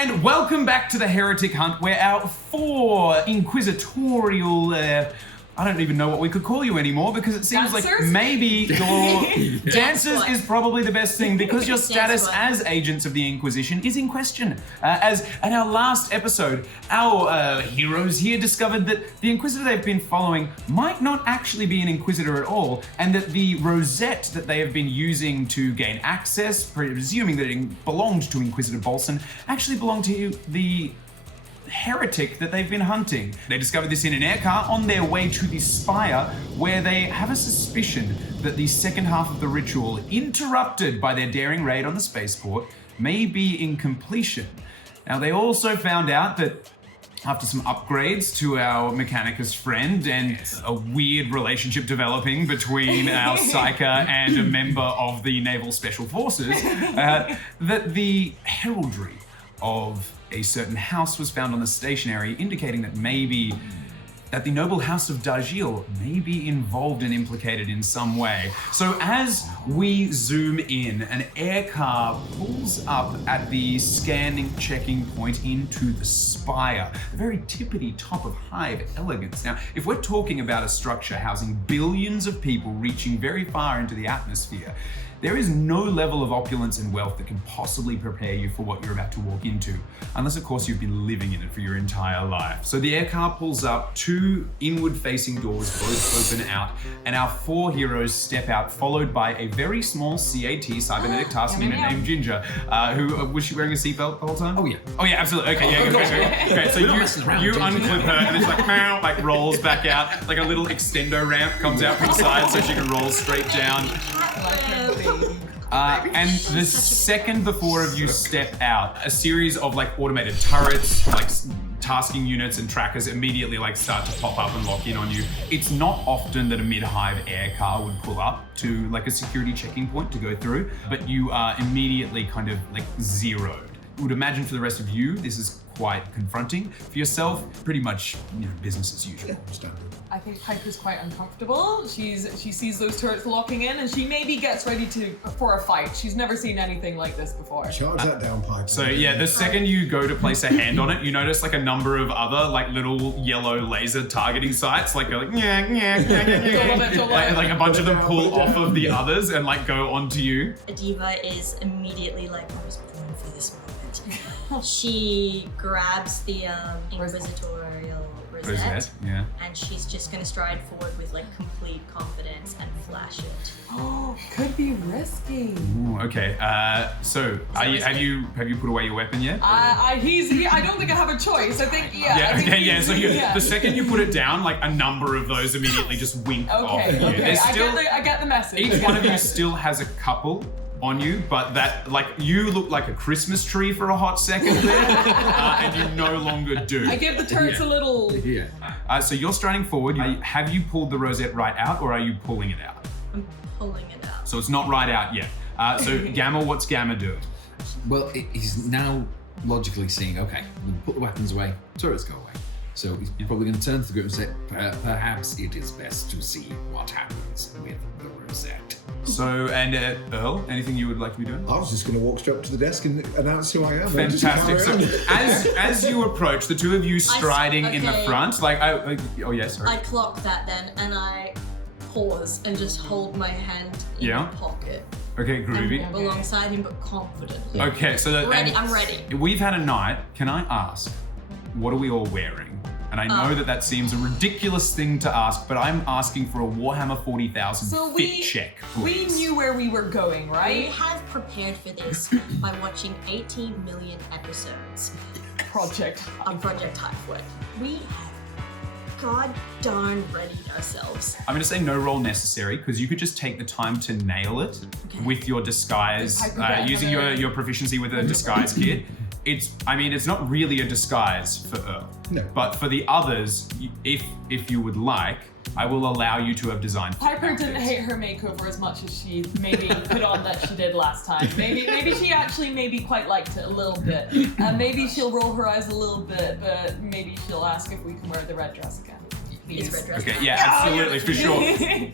And welcome back to the Heretic Hunt, where our 4 inquisitorial, I don't even know what we could call you anime because it seems Dancers? like maybe your dancers is probably the best thing because your status as agents of the Inquisition is in question. As in our last episode, our heroes here discovered that the Inquisitor they've been following might not actually be an Inquisitor at all, and that the rosette that they have been using to gain access, presuming that it belonged to Inquisitor Bolson, actually belonged to the Heretic that they've been hunting. They discovered this in an aircar on their way to the Spire, where they have a suspicion that the second half of the ritual, interrupted by their daring raid on the spaceport, may be in completion. Now, they also found out that after some upgrades to our Mechanicus friend and a weird relationship developing between our Psyker and a member of the Naval Special Forces, that the heraldry of a certain house was found on the stationery, indicating that maybe that the noble House of Darjeel may be involved and implicated in some way. So as we zoom in, an air car pulls up at the scanning checking point into the Spire, the very tippity top of Hive elegance. Now, if we're talking about a structure housing billions of people reaching very far into the atmosphere, there is no level of opulence and wealth that can possibly prepare you for what you're about to walk into, unless of course you've been living in it for your entire life. So the air car pulls up, 2 inward-facing doors both open out, and our 4 heroes step out, followed by a very small CAT, cybernetic task unit named Ginger, who, was she wearing a seatbelt the whole time? Oh yeah. Oh yeah, absolutely, okay, yeah, okay, so you unclip her, and it's like rolls back out, like a little extendo ramp comes out from the side so she can roll straight down. And the second the 4 of you step out, a series of like automated turrets, like tasking units and trackers immediately like start to pop up and lock in on you. It's not often that a mid-hive air car would pull up to like a security checking point to go through, but you are immediately kind of like zeroed. I would imagine for the rest of you, this is quite confronting. For yourself, pretty much, business as usual. Standard. I think Piper's quite uncomfortable. She sees those turrets locking in, and she maybe gets ready for a fight. She's never seen anything like this before. Charge that down, Piper. So yeah, the second you go to place a hand on it, you notice like a number of other like little yellow laser targeting sights, like go like like a bunch of them pull off of the others and like go onto you. A diva is immediately like, I was born for this moment. She grabs the inquisitorial rosette, and she's just gonna stride forward with like complete confidence and flash it. Oh, could be risky. Ooh, okay. So have you put away your weapon yet? I don't think I have a choice. I think So the second you put it down, like a number of those immediately just wink off you. Okay. I get the message. Each one of you still has a couple on you, but that, like, you look like a Christmas tree for a hot second there, and you no longer do. I give the turrets a little... So you're striding forward. Have you pulled the rosette right out, or are you pulling it out? I'm pulling it out. So it's not right out yet. So Gamma, what's Gamma doing? Well, he's now logically seeing, okay, I'm going to put the weapons away, turrets go away. So he's probably going to turn to the group and say, perhaps it is best to see what happens with the rosette. So, and Earl, anything you would like to be doing? I was just going to walk straight up to the desk and announce who I am. Fantastic. So, as you approach, the 2 of you striding in the front, like, oh yeah, sorry. I clock that then, and I pause and just hold my hand in my pocket. Okay, groovy. And walk alongside him, but confident. Okay, so I'm ready. We've had a night. Can I ask, what are we all wearing? And I know that seems a ridiculous thing to ask, but I'm asking for a Warhammer 40,000 fit check, please. We knew where we were going, right? We have prepared for this by watching 18 million episodes of Project Hive. We have god darn readied ourselves. I'm going to say no roll necessary, because you could just take the time to nail it with your disguise, using your proficiency with a disguise kit. It's not really a disguise for Earl. No. But for the others, if you would like, I will allow you to have designed. Piper didn't hate her makeover as much as she maybe put on that she did last time. Maybe she actually quite liked it a little bit. Maybe she'll roll her eyes a little bit, but maybe she'll ask if we can wear the red dress again. It's red dress. Okay, yeah, absolutely, for sure.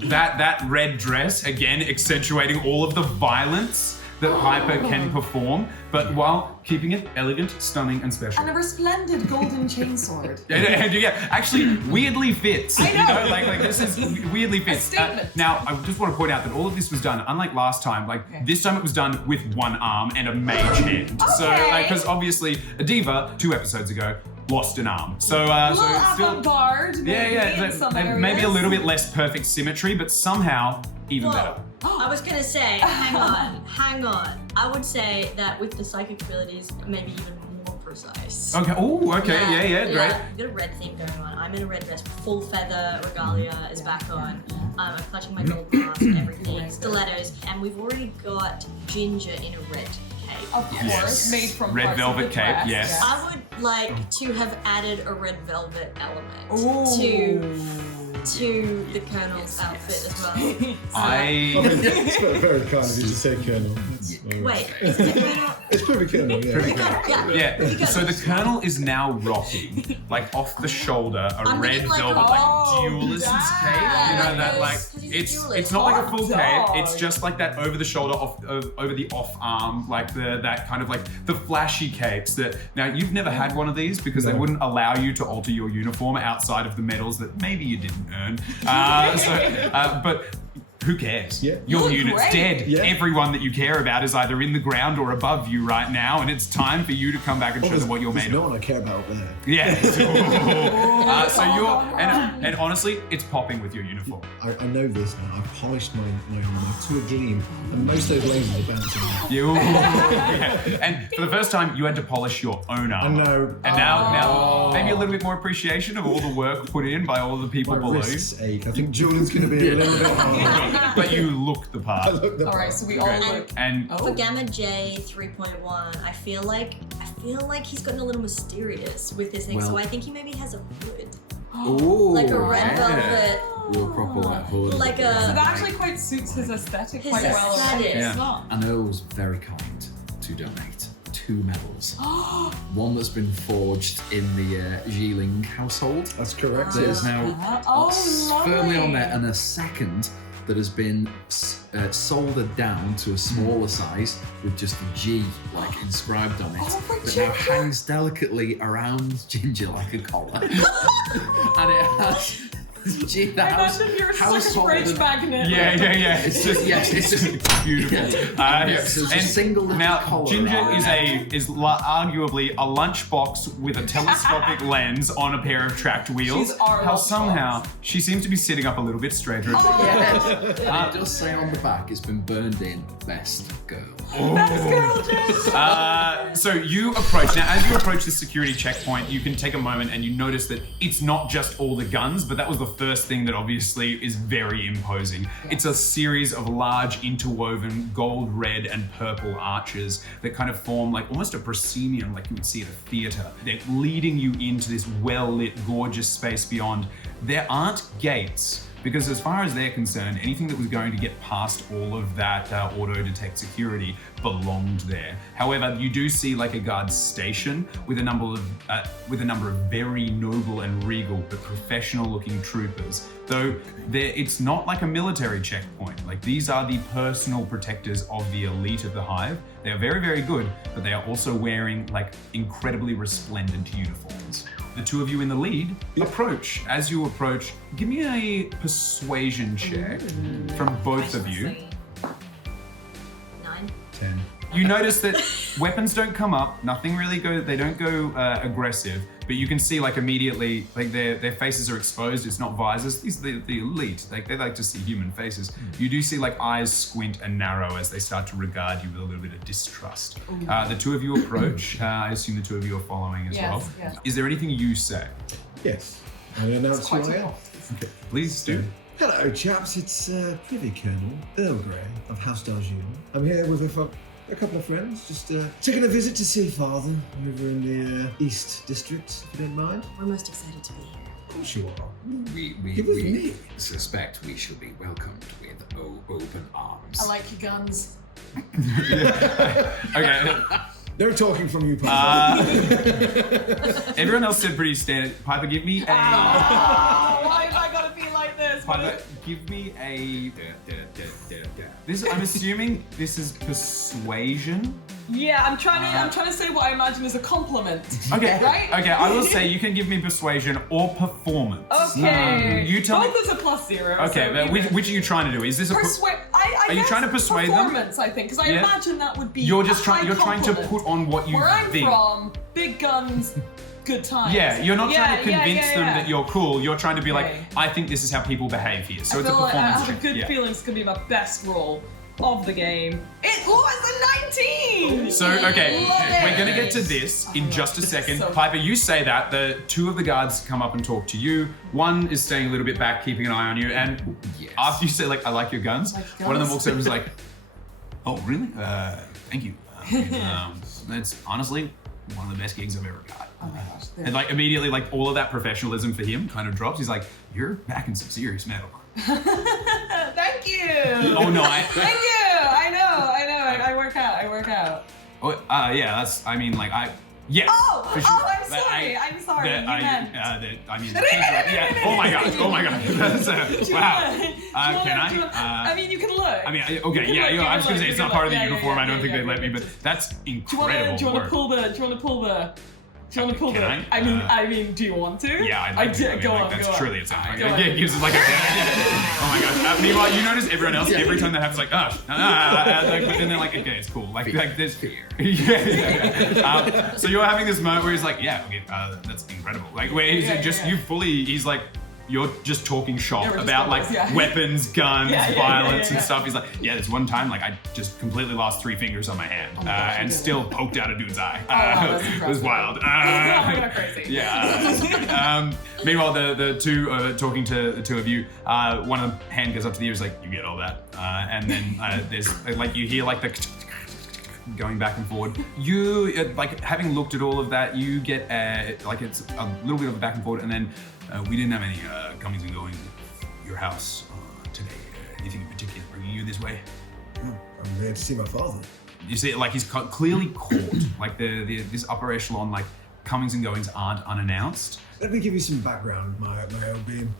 That red dress, again, accentuating all of the violence that Piper can perform, but while keeping it elegant, stunning, and special. And a resplendent golden chainsword. Yeah, actually weirdly fits. I know. You know, like this is weirdly fits. statement. Now, I just want to point out that all of this was done, unlike last time, this time it was done with one arm and a mage hand. So, because obviously a diva 2 episodes ago lost an arm. So, A little avant-garde, maybe a little bit less perfect symmetry, but somehow even better. I was gonna say, hang on. I would say that with the psychic abilities, maybe even more precise. Okay. Oh, okay. Yeah, great. We've got a red theme going on. I'm in a red dress. Full feather regalia is back on. I'm clutching my gold mask and everything. Stilettos. And we've already got Ginger in a red cape. Of course, made from red parts velvet of the cape. dress. Yes. I would like to have added a red velvet element to the Colonel's outfit as well. It's very kind of you to say Colonel. Wait, is it the Colonel? It's pretty Colonel, yeah. Yeah. So the Colonel is now rocking, like off the shoulder, a I'm red getting like velvet, a- like duelist's cape. You know that, like it's not like a full cape. It's just like that over the shoulder, over the off arm, like that kind of like the flashy capes. That now you've never had one of these because they wouldn't allow you to alter your uniform outside of the medals that maybe you didn't earn. But who cares? Yeah. Your You're unit's great. dead. Yeah. Everyone that you care about is either in the ground or above you right now, and it's time for you to come back and show them what you're made no of. one I care about up there. Yeah. So you're, and honestly, it's popping with your uniform. I know this now. I've polished my armor to a gleam, and most of those lasers are bouncing off. Yeah. And for the first time, you had to polish your own I armor. know. And now maybe a little bit more appreciation of all the work put in by all the people My below you. wrists ache. I think Julian's going to be a little bit hard. But you look the part. Alright, so we all look. And For Gamma J 3.1, I feel like he's gotten a little mysterious with his thing. So Well- I think he maybe has a hood, Ooh, like a red yeah. velvet, real proper like hood. like So that a. actually quite suits his aesthetic His quite well. aesthetic. Yeah. It's not. And Earl was very kind to donate 2 medals. One that's been forged in the Jeeling household. That's correct. That is now firmly on there, lovely. and a second that has been soldered down to a smaller size with just a G like inscribed on it. Oh, for that now Ginger. hangs delicately around Ginger like a collar. And it has G, the house, Imagine you're just like a household. fridge magnet. yeah. It's just it's just beautiful. so it's a single little now collar Ginger around is arguably a lunchbox with a telescopic lens on a pair of tracked wheels. She's our How lunchbox. somehow she seems to be sitting up a little bit straighter. And it does say on the back it's been burned in best girl. So you approach now. As you approach the security checkpoint, you can take a moment and you notice that it's not just all the guns, but that was the first thing that obviously is very imposing. It's a series of large interwoven gold, red, and purple arches that kind of form like almost a proscenium, like you would see at a theater. They're leading you into this well-lit, gorgeous space beyond. There aren't gates, because as far as they're concerned, anything that was going to get past all of that auto-detect security belonged there. However, you do see like a guard station with a number of very noble and regal but professional-looking troopers. Though it's not like a military checkpoint. Like these are the personal protectors of the elite of the Hive. They are very, very good, but they are also wearing like incredibly resplendent uniforms. The 2 of you in the lead approach. As you approach, give me a persuasion check from both of you. 9. 10. You notice that weapons don't come up, nothing really they don't go aggressive, but you can see like immediately, like their faces are exposed, it's not visors, these are the elite, like they like to see human faces. You do see like eyes squint and narrow as they start to regard you with a little bit of distrust. The 2 of you approach, I assume the 2 of you are following as well. Yes. Is there anything you say? Yes. I announce who I am. Please do. Hello, chaps. It's Privy Colonel Earl Grey of House Darjeel. I'm here with a couple of friends, just taking a visit to see Father over in the East District, if you don't mind. We're most excited to be here. Of course you are. We It was me. suspect we shall be welcomed with open arms. I like your guns. Okay. No talking from you, Piper. Everyone else said pretty standard. Piper, give me a... Why have I gotta be like this? Piper, give me a. This. I'm assuming this is persuasion. Yeah, I'm trying to say what I imagine is a compliment. Okay. Right? Okay. I will say you can give me persuasion or performance. Okay. You tell me. Both is a +0. Okay, so but which are you trying to do? Is this a? I Are you guess trying to persuade them? performance, I think, because I Yeah. imagine that would be. You're a just trying. high You're trying to compliment. put on what you Where I'm think. from, big guns, good times. Yeah, you're not trying to convince them that you're cool. You're trying to be like, Okay. I think this is how people behave here. So I it's a feel like I performance have a check. good Yeah. feeling it's gonna be my best roll of the game. It's a 19! So, okay, Love it. we're gonna get to this in just a this is second. so- Piper, you say that. The two of the guards come up and talk to you. One is staying a little bit back, keeping an eye on you. And Yes. after you say, like, I like your guns, Like one of them guns? walks over and is like, oh, really? Thank you. That's honestly one of the best gigs I've ever got. Oh my gosh. And like immediately, like all of that professionalism for him kind of drops. He's like, you're back in some serious metal. Thank you! Oh no, Thank you! I know. I work out. Oh, yeah, that's. I mean, like, yes. Oh, for sure. I'm But sorry. I'm sorry. that You I meant. I mean, yeah. Oh my god. That's, wow. Can I? I mean, you can look. I mean, You okay, can yeah. look, You know, you I can was gonna look, say you it's can not part of the look. uniform. I don't Yeah, think they yeah, let me, yeah, but yeah. that's do you incredible want to work. pull the? Do you want to pull the? Do you want to pull Can the? I? I mean, do you want to? Yeah, I'd like to. I mean, Go like, on. that's go truly on. it. Sounds like Go on. it gives us like a. Oh my god. Meanwhile, you notice everyone else every time that happens, like, like, but then they're like, okay, it's cool. Like there's fear. So you're having this moment where he's like, yeah, okay, that's incredible. Like where he's he's like, you're just talking shop Yeah, we're just about like always, yeah. weapons, guns, violence and yeah. stuff. He's like, yeah, there's one time like I just completely lost 3 fingers on my hand Oh my gosh, and you did still poked out a dude's eye. that's It was impressive. wild. Oh my god, crazy. Yeah. Meanwhile, the two talking to the two of you, one of the hand goes up to the ear, is like, you get all that, and then there's like you hear like the going back and forward. You like having looked at all of that, you get like it's a little bit of a back and forward, and then we didn't have any comings and goings with your house today. Anything in particular bringing you this way? I'm there to see my father. You see, like he's clearly caught. Like this upper echelon, like comings and goings aren't unannounced. Let me give you some background, my old being.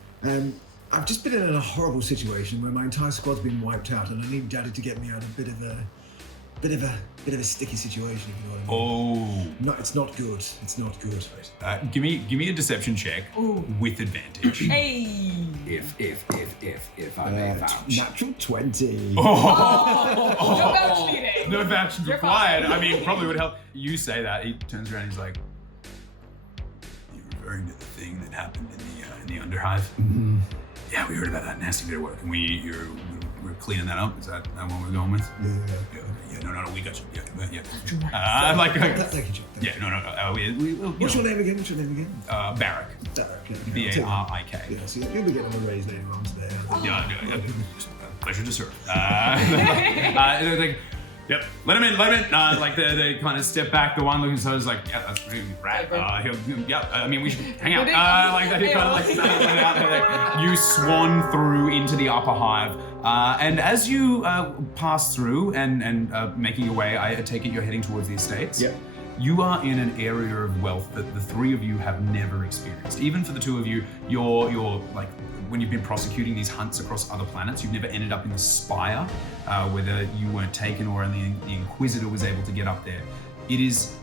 I've just been in a horrible situation where my entire squad's been wiped out, and I need Daddy to get me out of a bit of a sticky situation, if you know what I mean. Oh. No, it's not good. It's not good. Give me a deception check with advantage. Hey. If I may vouch. Natural 20. No vouch needed. No vouch You're required. fine. I mean, probably would help. You say that. He turns around and he's like, you're referring to the thing that happened in the Under Hive? Mm-hmm. Yeah, we heard about that nasty bit of work, and we're cleaning that up. Is that what we're going with? Yeah, no, we got you. Yeah. Like, Thank you, Jim. yeah, no. We'll, What's your name again? Barrack. Darren. B-A-R-I-K. Yeah, so you'll be getting a raise later on today. Yeah. Pleasure to serve. Like, yep, let him in. Like they kind of step back. The one looking so is like, yeah, that's pretty rad. I mean, we should hang out. Like that, he kind of like went out there. You swan through into the Upper Hive, and as you pass through and making your way, I take it you're heading towards the estates. Yep. You are in an area of wealth that the three of you have never experienced. Even for the two of you, you're like, when you've been prosecuting these hunts across other planets, you've never ended up in the Spire, whether you weren't taken or only the Inquisitor was able to get up there. It is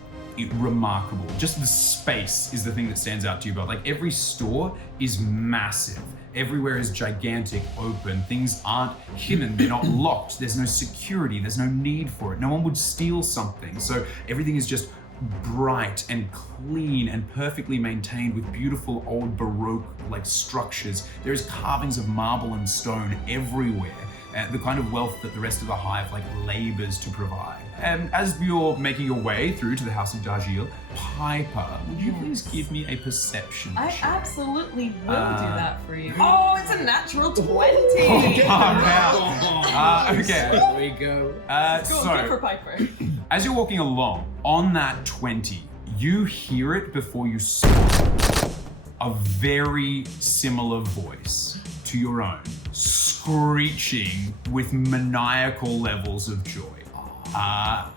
remarkable. Just the space is the thing that stands out to you, but like every store is massive. Everywhere is gigantic, open. Things aren't hidden, they're not locked. There's no security, there's no need for it. No one would steal something. So everything is just bright and clean and perfectly maintained with beautiful old Baroque like structures. There's carvings of marble and stone everywhere. The kind of wealth that the rest of the hive like labors to provide. And as you're making your way through to the House of Darjeel, Piper, would you please give me a perception I check? absolutely will do that for you. Oh, it's a natural 20. Okay. There we go. Good for Piper. As you're walking along, on that 20, you hear it before you spot a very similar voice to your own, screeching with maniacal levels of joy.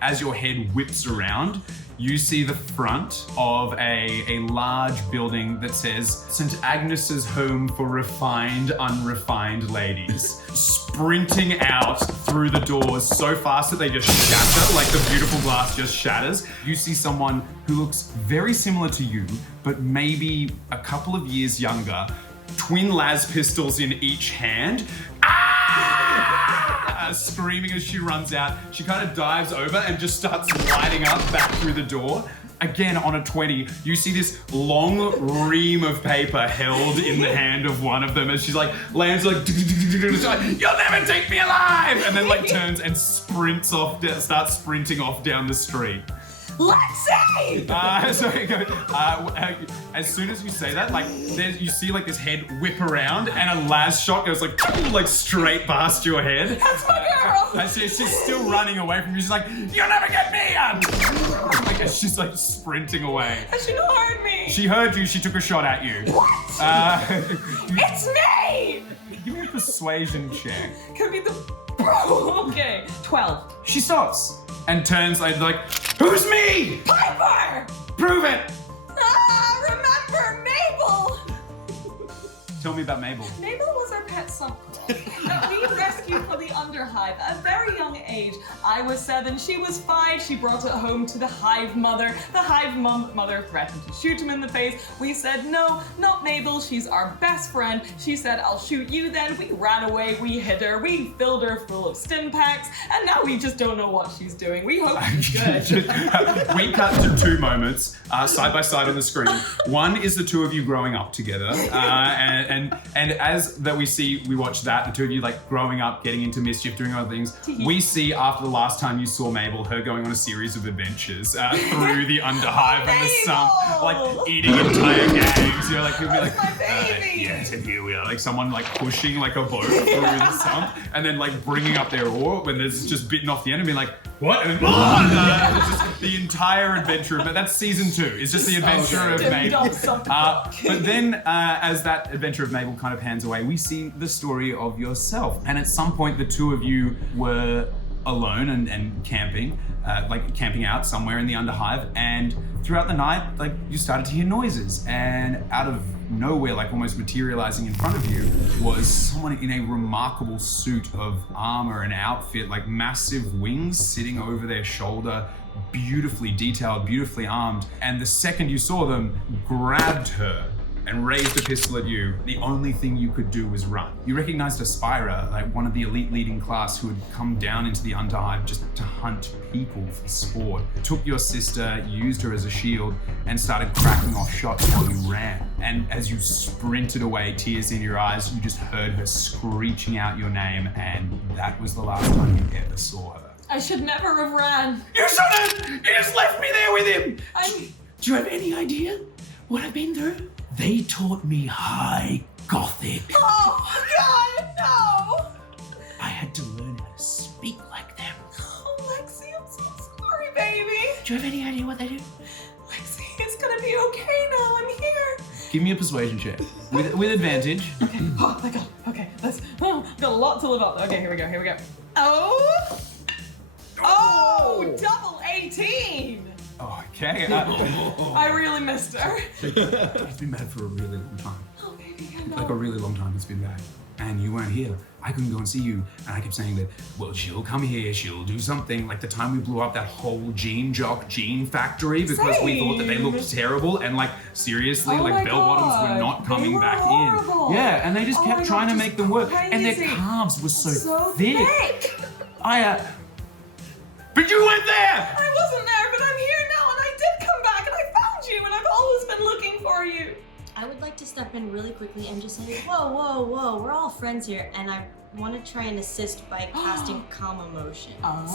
As your head whips around, you see the front of a large building that says St. Agnes's Home for Refined, Unrefined Ladies. Sprinting out through the doors so fast that they just shatter, like the beautiful glass just shatters. You see someone who looks very similar to you, but maybe a couple of years younger. Twin las pistols in each hand. Screaming as she runs out. She kind of dives over and just starts sliding up back through the door. Again, on a 20, you see this long ream of paper held in the hand of one of them as she's like, lands like, you'll never take me alive! And then like turns and sprints off, starts sprinting off down the street. Lexi! As soon as you say that, like, you see like this head whip around and a las shot goes like straight past your head. That's my girl! And she's still running away from you. She's like, you'll never get me! Like, she's like sprinting away. And she heard me! She heard you, she took a shot at you. What? It's me! Give me a persuasion check. Could be the... Bro, okay. 12. She stops and turns like, who's me? Piper! Prove it! Remember Mabel! Tell me about Mabel. Mabel was our pet suckle that we rescued for the Under Hive at a very young age. I was 7, she was 5. She brought it home to the Hive mother. The Hive mother threatened to shoot him in the face. We said, no, not Mabel, she's our best friend. She said, I'll shoot you then. We ran away, we hid her, we filled her full of stim packs, and now we just don't know what she's doing. We hope she's good. We cut to 2 moments side by side on the screen. One is the 2 of you growing up together, and as that we watch that, the 2 of you like growing up, getting into mischief, doing other things. We see after the last time you saw Mabel, her going on a series of adventures through the Under Hive and the sump, like eating entire gangs. You know, like you'll be like, yes, and here we are, like someone like pushing like a boat through the sump, and then like bringing up their oar when there's just bitten off the end and being like, what? And it's just the entire adventure of it. That's season 2. It's just the adventure of Mabel. But then, as that adventure of Mabel kind of pans away, we see the story of yourself. And at some point, the 2 of you were alone and camping, like camping out somewhere in the Under Hive. And throughout the night, like you started to hear noises, and out of nowhere, like almost materializing in front of you, was someone in a remarkable suit of armor and outfit, like massive wings sitting over their shoulder, beautifully detailed, beautifully armed. And the second you saw them, grabbed her and raised a pistol at you. The only thing you could do was run. You recognized a Spire, like one of the elite leading class who had come down into the Under Hive just to hunt people for sport. Took your sister, used her as a shield, and started cracking off shots while you ran. And as you sprinted away, tears in your eyes, you just heard her screeching out your name, and that was the last time you ever saw her. I should never have ran. You shouldn't! You just left me there with him! Do you have any idea what I've been through? They taught me high Gothic. Oh, God, no! I had to learn how to speak like them. Oh, Lexi, I'm so sorry, baby. Do you have any idea what they do? Lexi, it's gonna be okay now. I'm here. Give me a persuasion check. With advantage. Okay. Oh, my God. Okay, let's... Oh, got a lot to live up. Okay, here we go. Oh, double 18! Oh, okay. I really missed her. It's been bad for a really long time. Oh, baby, I know. Like a really long time it's been bad. And you weren't here. I couldn't go and see you. And I kept saying that, well, she'll come here, she'll do something. Like the time we blew up that whole Gene factory because we thought that they looked terrible. And like, seriously, like bell-bottoms were not coming back horrible. in. Yeah, and they just kept trying to make them work. Crazy. And their calves were so thick. But you weren't there! I wasn't there, but I'm here now, and I did come back, and I found you, and I've always been looking for you. I would like to step in really quickly and just say, whoa, we're all friends here, and I want to try and assist by casting Calm Emotion. Oh.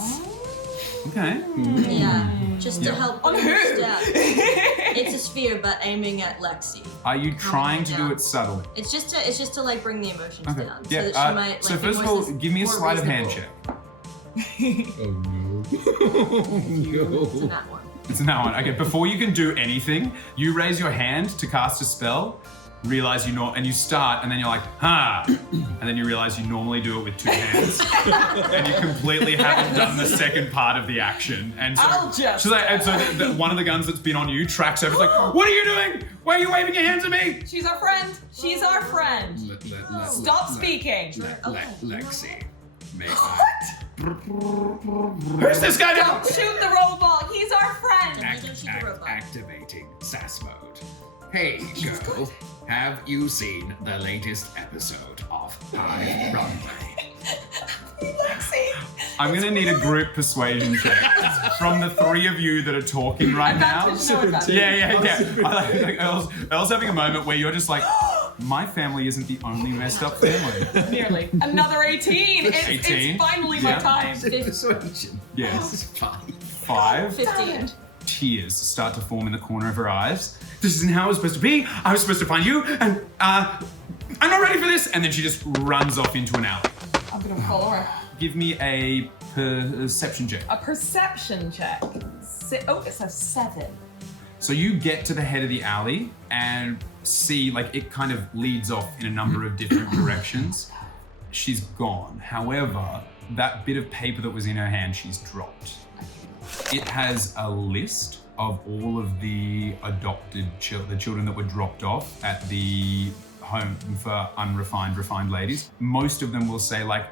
Okay. Yeah, just to help On you who? step. It's a sphere, but aiming at Lexi. Are you trying to do it subtly? It's just to like bring the emotions Okay. down. Yeah. So that she might, So like, first of all, give me a sleight of hand check. Oh no. Oh It's no. that one. It's an that one. Okay, before you can do anything, you raise your hand to cast a spell, realize and you start, and then you're like, and then you realize you normally do it with 2 hands, and you completely haven't done the second part of the action. And so, she's like, and so one of the guns that's been on you tracks over. It's like, what are you doing? Why are you waving your hands at me? She's our friend. She's our friend. Stop speaking. Lexi, may Who's this guy now? Don't shoot the robot. He's our friend. Don't shoot the robot. Activating SAS mode. Hey, girl, have you seen the latest episode of Hive Runway? Lexi. I'm gonna need a group persuasion check from the 3 of you that are talking right now. Yeah. Like Earl's having a moment where you're just like, my family isn't the only messed up family. Nearly. Another 18. It's finally my time. Persuasion. Yes. 5. 15. Tears start to form in the corner of her eyes. This isn't how it was supposed to be. I was supposed to find you, and I'm not ready for this. And then she just runs off into an alley. I'm gonna follow her. Give me a perception check. A perception check. It's a 7. So you get to the head of the alley and see, like, it kind of leads off in a number of different directions. She's gone. However, that bit of paper that was in her hand, she's dropped. It has a list of all of the adopted the children that were dropped off at the home for refined ladies. Most of them will say, like,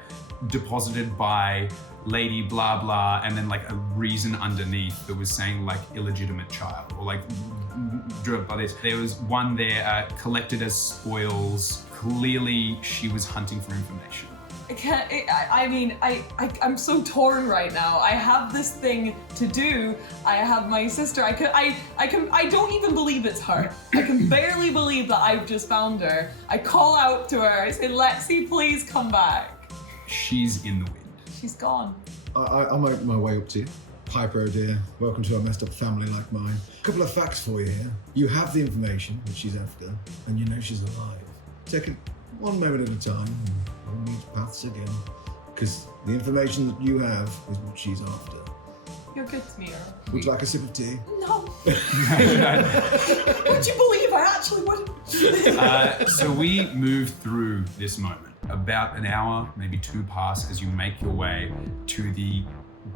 deposited by lady blah blah, and then like a reason underneath that was saying like illegitimate child, or like dropped by this. There was one there, collected as spoils. Clearly she was hunting for information. I'm so torn right now. I have this thing to do. I have my sister. I don't even believe it's her. I can barely believe that I've just found her. I call out to her. I say, Lexi, please come back. She's in the wind. She's gone. I'm on my way up to you. Piper, dear, welcome to a messed up family like mine. A couple of facts for you here. You have the information that she's after, and you know she's alive. Take it one moment at a time, and we'll meet paths again. Because the information that you have is what she's after. You're good to me, Earl. Would you like a sip of tea? No. Would you believe I actually would? So we move through this moment. About an hour, maybe 2 pass as you make your way to the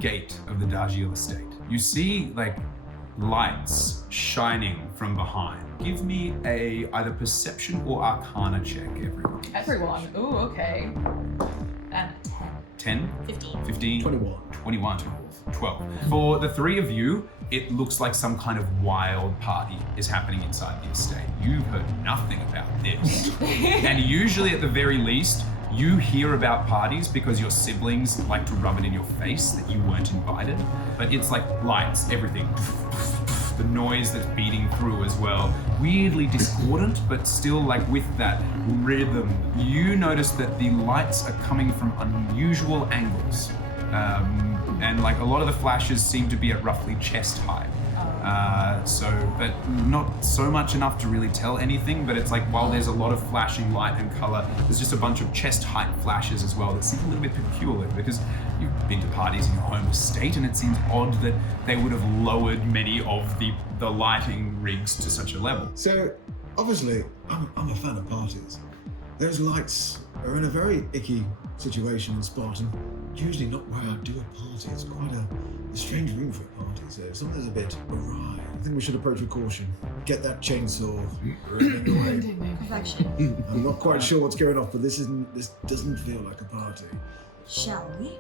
gate of the Darjeel estate. You see like lights shining from behind. Give me a either perception or arcana check, everyone. Everyone. Ooh, okay. And 10. 10? 15? 21. 12. For the 3 of you, it looks like some kind of wild party is happening inside the estate. You've heard nothing about this. And usually at the very least, you hear about parties because your siblings like to rub it in your face that you weren't invited. But it's like lights, everything. The noise that's beating through as well. Weirdly discordant, but still like with that rhythm. You notice that the lights are coming from unusual angles. And like a lot of the flashes seem to be at roughly chest height. But not so much enough to really tell anything, but it's like while there's a lot of flashing light and color, there's just a bunch of chest height flashes as well that seem a little bit peculiar because you've been to parties in your home estate and it seems odd that they would have lowered many of the lighting rigs to such a level. So, obviously, I'm a fan of parties. Those lights are in a very icky situation and spot, and usually not where I'd do a party. It's quite a strange room for a party, so something's a bit awry. I think we should approach with caution. Get that chainsaw running away. Perfection. I'm not quite sure what's going on, but this doesn't feel like a party. Shall we?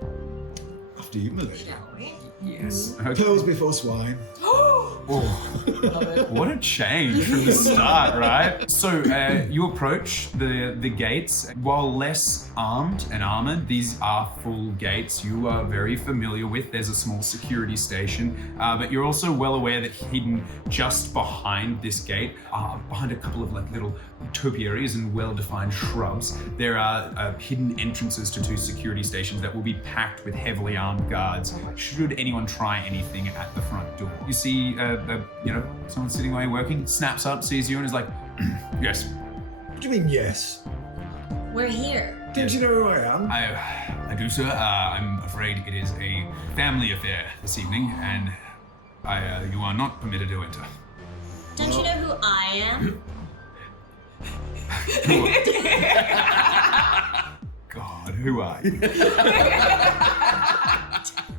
After you, my lady. Shall we? Yes. Pearls before swine. Love it. What a change from the start, right? So you approach the gates. While less armed and armored, these are full gates you are very familiar with. There's a small security station, but you're also well aware that hidden just behind this gate, behind a couple of like little topiaries and well-defined shrubs, there are hidden entrances to 2 security stations that will be packed with heavily armed guards should anyone try anything at the front door. You see, someone sitting away working, snaps up, sees you, and is like, "Yes." What do you mean, yes? We're here. Don't you know who I am? I do, sir. I'm afraid it is a family affair this evening, and you are not permitted to enter. Don't you know who I am? God, who are you?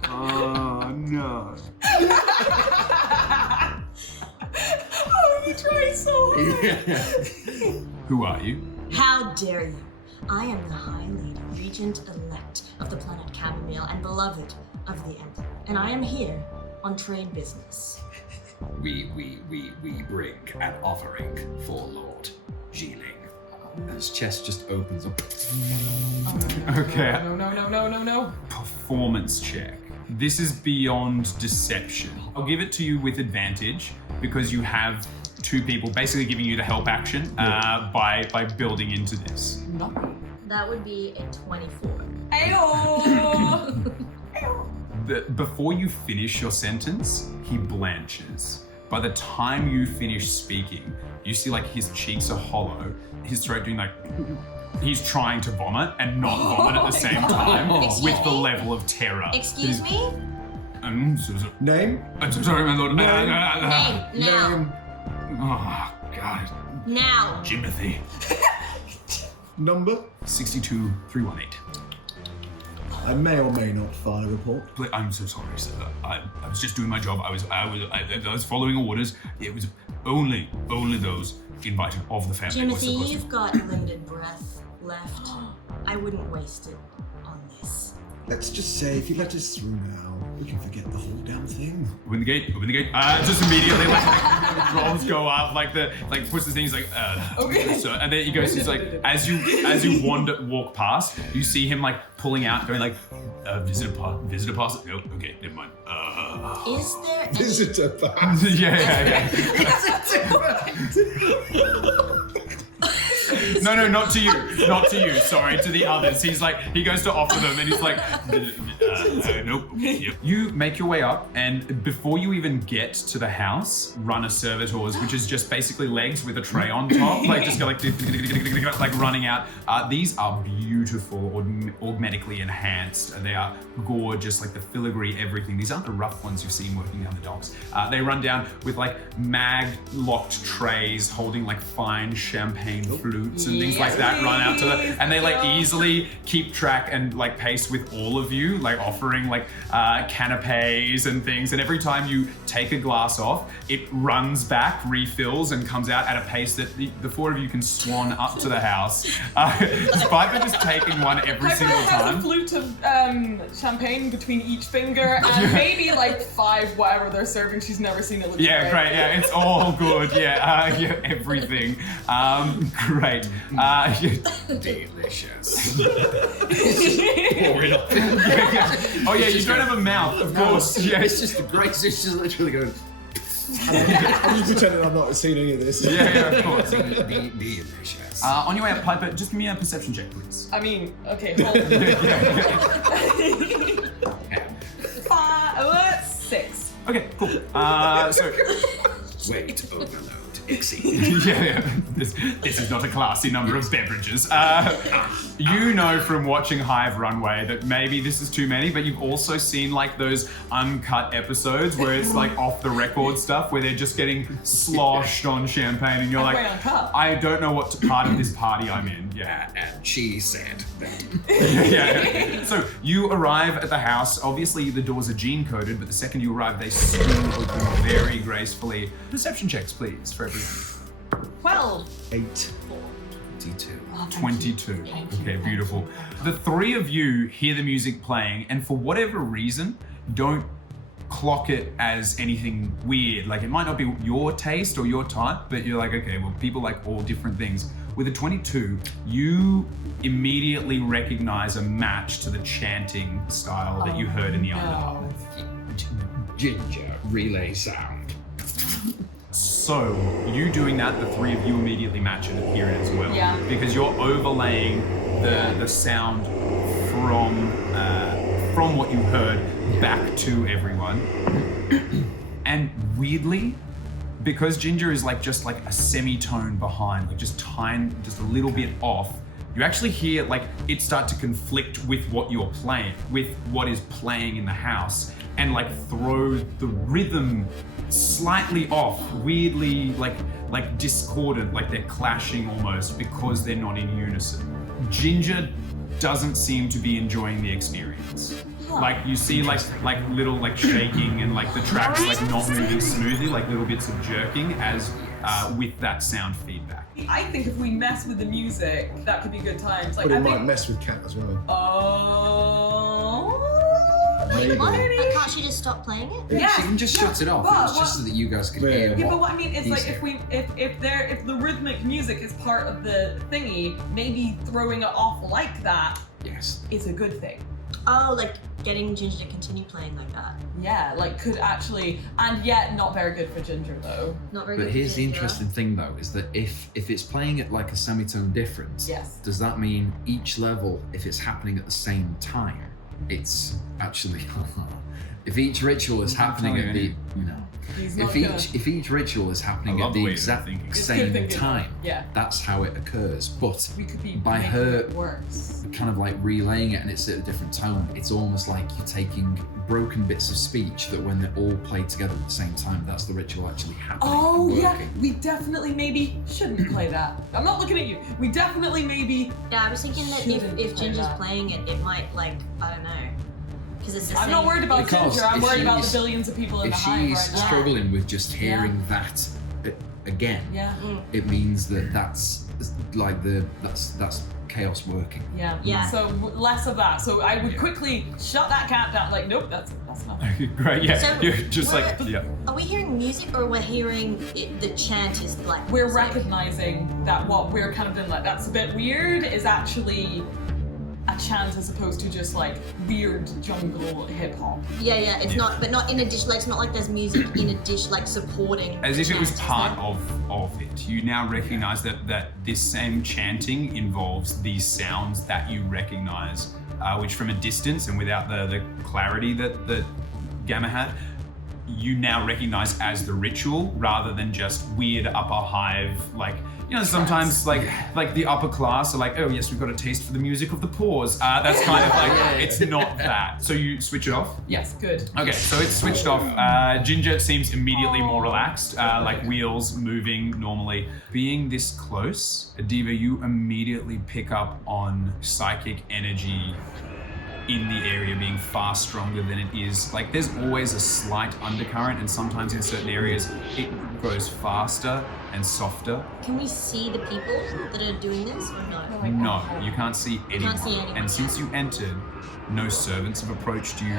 Oh no. Oh, you tried so hard. Who are you? How dare you? I am the High Lady, Regent-elect of the planet Chamomile and beloved of the Emperor. And I am here on trade business. We bring an offering for Lord Jeeling. His chest just opens up. Okay. No. Performance check. This is beyond deception. I'll give it to you with advantage because you have two people basically giving you the help action by building into this. Nothing. That would be a 24. Ayo! Before you finish your sentence, he blanches. By the time you finish speaking, you see like his cheeks are hollow, his throat doing like, he's trying to vomit and not vomit at the same time with the level of terror. Excuse me? Name? I'm so sorry, my lord. Name, now. Name. Oh, God. Now. Jimothy. Number? 62318. I may or may not file a report. I'm so sorry, sir. I was just doing my job. I was following orders. It was only those invited of the family. Timothy, you've got limited breath left. I wouldn't waste it on this. Let's just say, if you let us through now, we can forget the whole damn thing. Open the gate. Just immediately, like, rolls go up, puts the thing, he's like, Okay. So, and then he goes, he's like, as you walk past, you see him, like, pulling out, going, like, visitor pass. No, okay, never mind. Is there any... Visitor pass. Yeah. No, not to you. Sorry, to the others. He's like, he goes to offer them and he's like, nope. Yep. You make your way up, and before you even get to the house, run a servitors, which is just basically legs with a tray on top, like just go like running out. These are beautiful, augmentically enhanced. They are gorgeous, like the filigree, everything. These aren't the rough ones you've seen working down the docks. They run down with like mag-locked trays holding like fine champagne flutes and things like that, run out to the, and they like easily keep track and like pace with all of you, like offering like canapes and things, and every time you take a glass off, it runs back, refills, and comes out at a pace that the four of you can swan up to the house. Spider just taking one every single has time. a flute of champagne between each finger and maybe like 5 whatever they're serving. She's never seen it look Yeah, great. Yeah, it's all good. Yeah, everything. Great. Delicious. Oh yeah, you don't have a mouth, of course. Yeah, It's just the grace. It's just literally going. I'm pretending I've not seen any of this. Yeah, of course. Delicious. On your way up, Piper, just give me a perception check, please. I mean, okay, hold on. 6. Okay, cool. So, Weight overload. Exceed. yeah. This is not a classy number of beverages. You know from watching Hive Runway that maybe this is too many, but you've also seen like those uncut episodes where it's like off the record stuff where they're just getting sloshed on champagne, and you're like, I don't know what part of this party I'm in. Yeah. And she said that. Yeah. So you arrive at the house. Obviously the doors are gene coded, but the second you arrive, they swing open very gracefully. Perception checks, please, for everyone. 12. 8. 22. Okay, beautiful. The three of you hear the music playing, and for whatever reason, don't clock it as anything weird. Like, it might not be your taste or your type, but you're like, okay, well, people like all different things. With a 22, you immediately recognize a match to the chanting style that you heard in the Ende Hive. Ginger relay sound. So, you doing that, the three of you immediately match it with Kieran as well. Yeah. Because you're overlaying the sound from what you heard back to everyone. And weirdly, because Ginger is like just like a semitone behind, like just a little bit off, you actually hear like it start to conflict with what you're playing, with what is playing in the house, and like throw the rhythm slightly off, weirdly like like discordant, like they're clashing almost because they're not in unison. Ginger doesn't seem to be enjoying the experience. Like you see like little like shaking and like the tracks like not moving smoothly, like little bits of jerking as with that sound feedback. I think if we mess with the music, that could be good times. Like, But it I might think. mess with Kat as well. Wait, Maybe. what? But can't she just stop playing it? Yeah, She can just shut it off. but It's just so that you guys can Yeah. hear. Yeah, what but what I mean is he's like if the rhythmic music is part of the thingy, maybe throwing it off like that Yes. is a good thing. Oh, like getting Ginger to continue playing like that. Yeah, like could actually, and yet not very good for Ginger though. Not very But good. here's for the Ginger. interesting thing though, is that if it's playing at like a semitone difference, Yes. does that mean each level, if it's happening at the same time, it's actually if each ritual is happening at the He's not if each ritual is happening I at love the the way exact you're thinking. It's good same thinking, time, yeah. that's how it occurs. But We could be by making her it worse. kind of like relaying it and it's at a different tone, it's almost like you're taking broken bits of speech that when they're all played together at the same time, that's the ritual actually happening. Oh and yeah, working. we definitely maybe shouldn't play that. I'm not looking at you. We definitely maybe. Yeah, I was thinking that Shouldn't if play Ginger's that. playing it, it might like, I don't know. Because it's the I'm same. not worried about Because Ginger. I'm if worried about the she's- billions of people in If the hive she's right now. struggling with just hearing that again, Yeah. it means that that's like that's chaos working. Yeah. Yeah. So less of that. So I would quickly shut that cat down. Like, nope, that's not. Great, yeah. So You're just we're- like, yeah. Are we hearing music or we're hearing the chant is like? We're music? recognizing that what we're kind of doing, like that's a bit weird, is actually a chant as opposed to just like weird jungle hip hop. Yeah, it's not, but not in a dish. Like it's not like there's music in a dish like supporting. As the if it was chant, part of it. You now recognize that this same chanting involves these sounds that you recognize, which from a distance and without the clarity that Gamma had, you now recognize as the ritual rather than just weird upper hive, like, you know, sometimes like the upper class are like, oh yes, we've got a taste for the music of the pause. That's kind of like, it's not that. So you switch it off? Yes, good. Okay, so it's switched off. Ginger seems immediately more relaxed, like wheels moving normally. Being this close, Diva, you immediately pick up on psychic energy in the area being far stronger than it is. Like there's always a slight undercurrent, and sometimes in certain areas it grows faster and softer. Can we see the people that are doing this or not? No, you can't see anyone. Can't see anyone. And since you entered, no servants have approached you.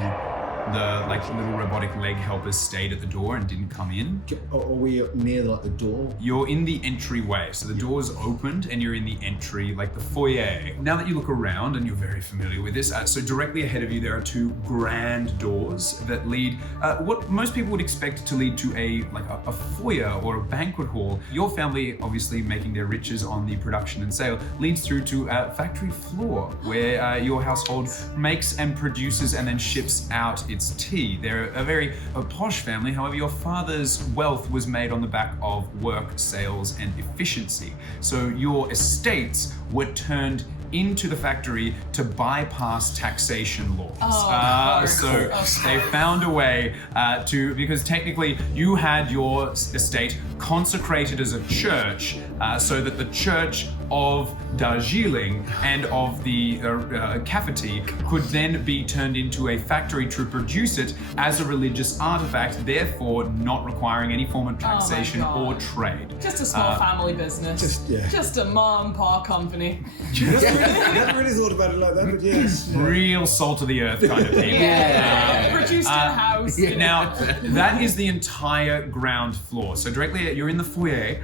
The like little robotic leg helpers stayed at the door and didn't come in. Are we near like the door? You're in the entryway, so the door's opened and you're in the entry, like the foyer. Now that you look around, and you're very familiar with this, so directly ahead of you there are two grand doors that lead, what most people would expect to lead to a foyer or a banquet hall. Your family, obviously making their riches on the production and sale, leads through to a factory floor where your household makes and produces and then ships out its tea. They're a very posh family. However, your father's wealth was made on the back of work, sales, and efficiency. So your estates were turned into the factory to bypass taxation laws. So they found a way because technically you had your estate consecrated as a church, so that the church of Darjeeling and of the Cafeti could then be turned into a factory to produce it as a religious artifact, therefore not requiring any form of taxation or trade. Just a small family business. Just a mom and pa company. Never really thought about it like that, but yes. Real salt of the earth kind of people. Produced in house. Now, that is the entire ground floor. So directly, you're in the foyer.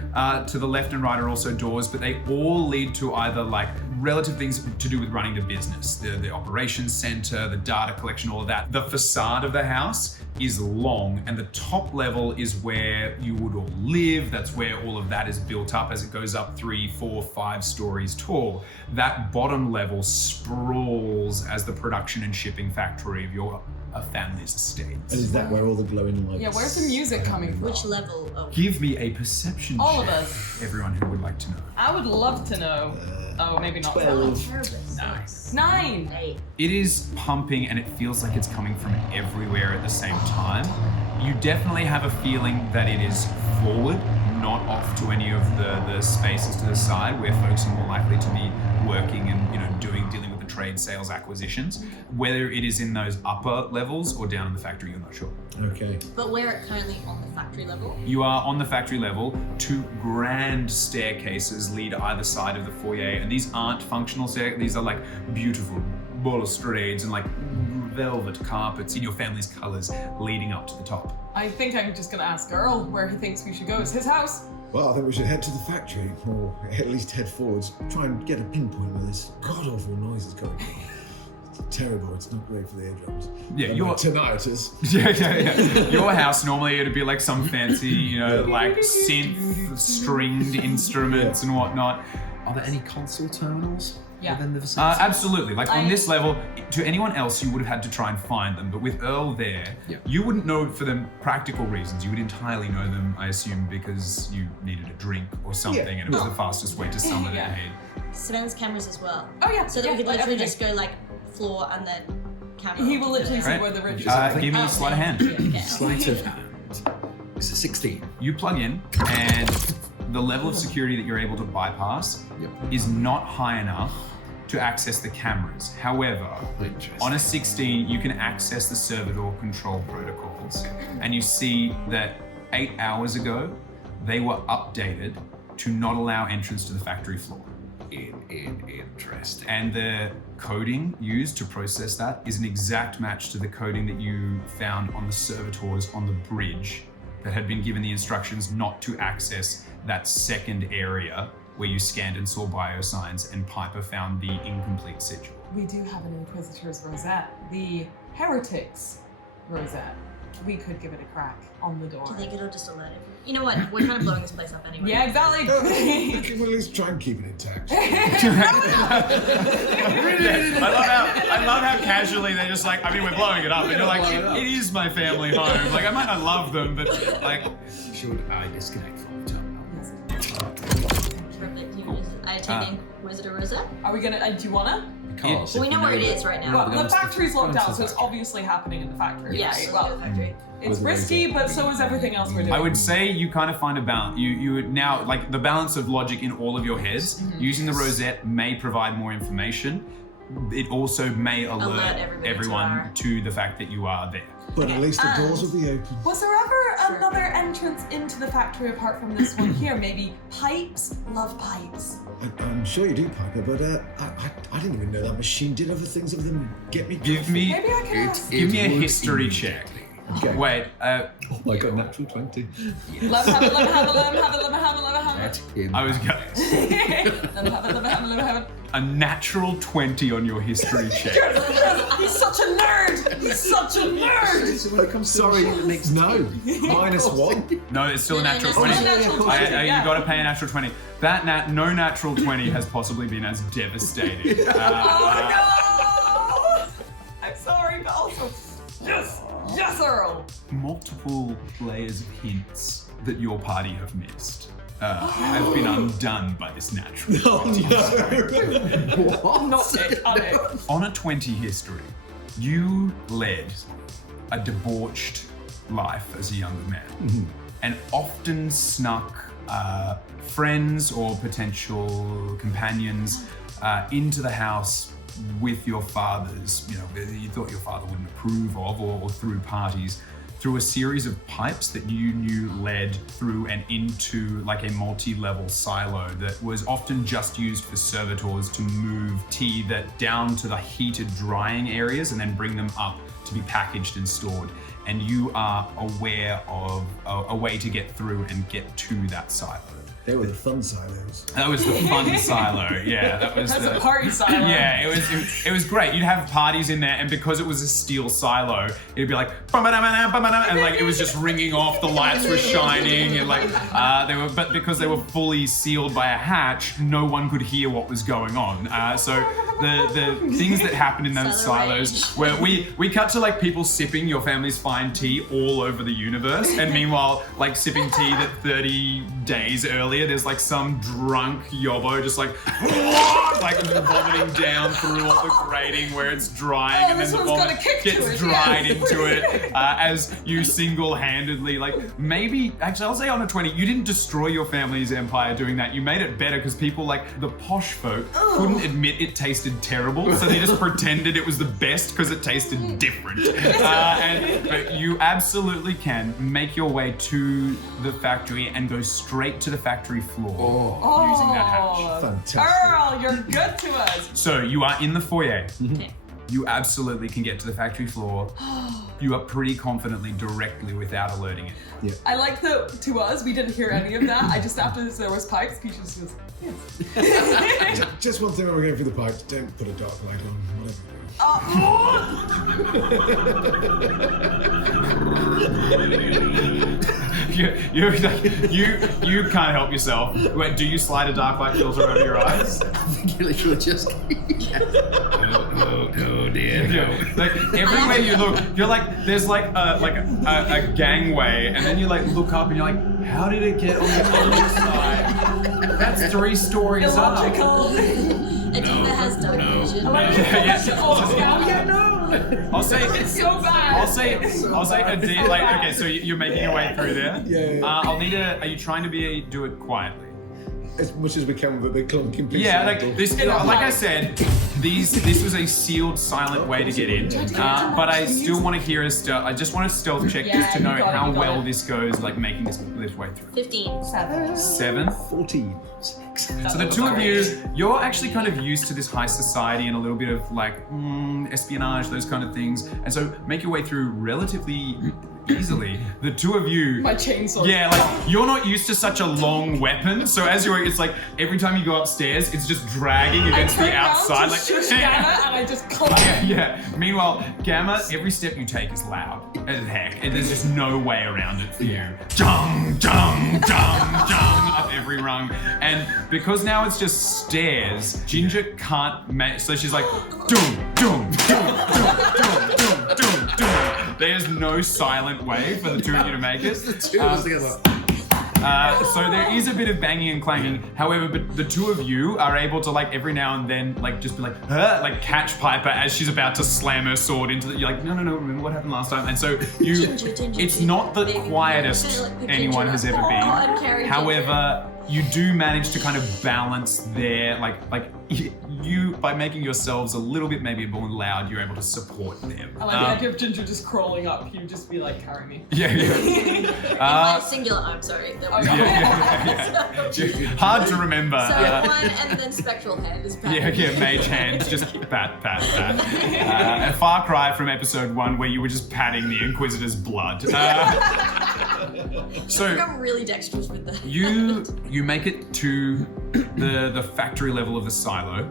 To the left and right are also doors, but they all lead to either like relative things to do with running the business, the operations center, the data collection, all of that. The facade of the house is long, and the top level is where you would all live. That's where all of that is built up as it goes up 3, 4, 5 stories tall. That bottom level sprawls as the production and shipping factory of your family's estates. And is that where all the glowing lights? Yeah, where's the music coming from? Which level? Oh. Give me a perception All of check, us. everyone who would like to know. I would love to know. Oh, maybe not. 12. Nice. 9. 8. It is pumping and it feels like it's coming from everywhere at the same time. You definitely have a feeling that it is forward, not off to any of the spaces to the side where folks are more likely to be working and dealing with the trade, sales, acquisitions. Whether it is in those upper levels or down in the factory, you're not sure. Okay. But we're currently on the factory level. You are on the factory level. 2 grand staircases lead either side of the foyer, and these aren't functional staircases. These are like beautiful balustrades and like velvet carpets in your family's colors leading up to the top. I think I'm just gonna ask Earl where he thinks we should go. It's his house. Well, I think we should head to the factory, or at least head forwards. Try and get a pinpoint where this god-awful noise is coming from. It's terrible. It's not great for the eardrums. Yeah, And your my tinnitus. yeah. Your house normally it'd be like some fancy, like synth stringed instruments and whatnot. Are there any console terminals Yeah. within the vicinity? Absolutely. Like on this level, to anyone else, you would have had to try and find them. But with Earl there, Yeah. you wouldn't know for them practical reasons. You would entirely know them, I assume, because you needed a drink or something, and it was the fastest way to summon Yeah. aid. Surveillance cameras as well. Oh yeah. So that yeah, we could like literally everything. just go like floor and then camera. He will literally see Right. where the ridge is. Give me a sleight of hand. Okay. Sleight of hand. Is it 16? You plug in, and the level of security that you're able to bypass Yep. is not high enough to access the cameras. However, Interesting. on a 16, you can access the servitor control protocols. And you see that 8 hours ago, they were updated to not allow entrance to the factory floor. Interesting. And the coding used to process that is an exact match to the coding that you found on the servitors on the bridge that had been given the instructions not to access that second area where you scanned and saw biosigns, and Piper found the incomplete sigil. We do have an Inquisitor's rosette, the Heretics rosette. We could give it a crack on the door. Do you think it'll just alert it? You know what? We're kind of blowing this place up anyway. Yeah, exactly. Okay, well, at least try and keep it intact. I love how casually they're just like, we're blowing it up, and you're like, it is my family home. Like, I might not love them, but like, Should I disconnect from the terminal? Perfect. I take Inquisitor rosette. Are we gonna? Do you wanna? Because Well, we if know you where it is right now. Well, we're the gonna factory's locked go into down, the so it's factory. obviously happening in the factory. Yes. Right? Well, Factory. it's risky, but so is everything else we're doing. I would say you kind of find a balance. You would now, like the balance of logic in all of your heads, using the rosette may provide more information. It also may alert everybody everyone to the fact that you are there. But at least the doors will be open. Was there ever another entrance into the factory apart from this one here? Maybe pipes? Love pipes. I'm sure you do, Piper, but I didn't even know that machine did other things other than get me Give coffee. me, Maybe I can ask. give me a would history immediately. check. Okay. Wait, Oh my god, natural 20. Let him have it, let him have it, let him have it, let him have it, let him have Let it. him. I was going. Let him have it, let him have it, let him have it. A natural 20 on your history check. He's such a nerd! He's such a nerd! I'm sorry. No. -1. No, it's still a No, natural no, 20. no, no, natural I- 20, yeah. You got to pay a natural 20. That no natural 20 has possibly been as devastating. Oh no! I'm sorry, but also, yes! Yes, Earl! Multiple layers of hints that your party have missed have been undone by this natural. Oh no. Not it, it. On a 20 history, you led a debauched life as a younger man and often snuck friends or potential companions into the house with your father's, you thought your father wouldn't approve of, or through parties, through a series of pipes that you knew led through and into like a multi-level silo that was often just used for servitors to move tea that down to the heated drying areas and then bring them up to be packaged and stored. And you are aware of a way to get through and get to that silo. They were the fun silos. That was the fun silo. Yeah, that was That's the a party silo. Yeah, it was great. You'd have parties in there, and because it was a steel silo, it'd be like and like it was just ringing off. The lights were shining, and like but because they were fully sealed by a hatch, no one could hear what was going on. So the things that happened in those Saluay. silos, where we cut to like people sipping your family's fine tea all over the universe, and meanwhile like sipping tea that 30 days earlier earlier, there's like some drunk yobbo just like vomiting down through all the grating where it's drying, and then the vomit gets dried into it as you single-handedly, like, maybe, actually I'll say on a 20, you didn't destroy your family's empire doing that. You made it better because people, like the posh folk, couldn't admit it tasted terrible, so they just pretended it was the best because it tasted different. But you absolutely can make your way to the factory and go straight to the factory floor using that hatch. Fantastic. Earl, you're good to us. So you are in the foyer. Okay. You absolutely can get to the factory floor. You are pretty confidently directly without alerting it. I like that to us, we didn't hear any of that. I just, after there was pipes, Peachy just goes, yes. Just one thing when we're going through the pipes, don't put a dark light on, whatever. You can't help yourself. Wait, do you slide a dark light filter over your eyes? I think you literally just. Oh dear. Yeah, like everywhere you look, you're like there's like a gangway, and then you like look up and you're like, how did it get on the other side? That's 3 stories up. Illogical. Adiva has dark vision. I'll say It's so bad. I'll say like okay, so you're making your way through there. Yeah. I'll need are you trying to do it quietly? As much as we can with the clunking piece. Yeah, like this. Like I said, this was a sealed, silent way to get in. But I still want to hear a stealth. I just want a stealth check just to know how well this goes, like making this way through. 15. 7. 14. So the two of you, you're actually kind of used to this high society and a little bit of like espionage, those kind of things, and so make your way through relatively easily. The two of you, My chainsaw. yeah, like you're not used to such a long weapon, so as it's like every time you go upstairs, it's just dragging against the outside, like shush Gamma, and I just clap. yeah. Meanwhile, Gamma, every step you take is loud as heck, and there's just no way around it for you. Jung, jung, jung, jung, up every rung, and because now it's just stairs, Ginger can't make. So she's like, doom, doom, doom, doom, doom, doom, doom, doom. There's no silent way for the two of you to make it. The two of us together. So there is a bit of banging and clanging. However, but the two of you are able to like every now and then like just be like catch Piper as she's about to slam her sword into the. You're like, no, remember what happened last time? And so you, Ginger, it's not the baby, quietest pick anyone Ginger has up. ever been. and carry However, you do manage to kind of balance their like you by making yourselves a little bit maybe more loud. You're able to support them. I like the idea of Ginger just crawling up. You just be like, carry me. Yeah. Singular, I'm sorry. That Oh, was Yeah. Hard to remember. So one and then spectral hand is back. Yeah, mage hands, just pat. A far cry from episode 1 where you were just patting the Inquisitor's blood. So I'm really dexterous with that. you make it to the factory level of the silo.